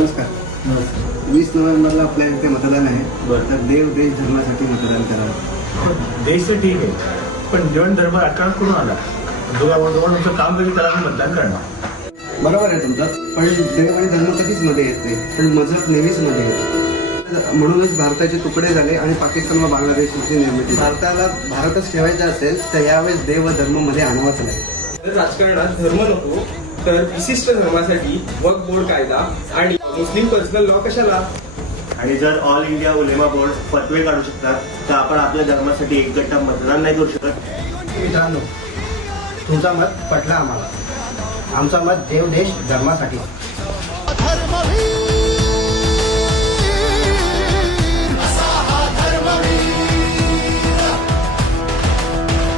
नमस्कार. 20 नोव्हेंबरला आपल्या इथे मतदान आहे. बरं. तर देव देश धर्मासाठी मतदान करा. देश तर ठीक आहे, पण जीवन धर्म राजकारण करून आला दोघांचं काम कधी त्याला आम्ही मतदान करणार. बरोबर आहे तुमचं, पण देव आणि धर्म कधीच मध्ये येत नाही, पण मजहब नेहमीच मध्ये येतो. म्हणूनच भारताचे तुकडे झाले आणि पाकिस्तान व बांगलादेशची निर्मिती. भारताला भारतच ठेवायचा असेल तर यावेळेस देव व धर्म मध्ये आणावाच लागेल. राजकारणात धर्म नको तर विशिष्ट धर्मासाठी वक्फ बोर्ड कायदा आणि मुस्लिम पर्सनल लॉ कशाला. आणि जर ऑल इंडिया उलेमा बोर्ड फतवे काढू शकतात तर आपण आपल्या धर्मासाठी एकगट्टा मतदान नाही करू शकत. मित्रांनो, तुमचा मत पटला आम्हाला. आमचा मत देव देश धर्मासाठी.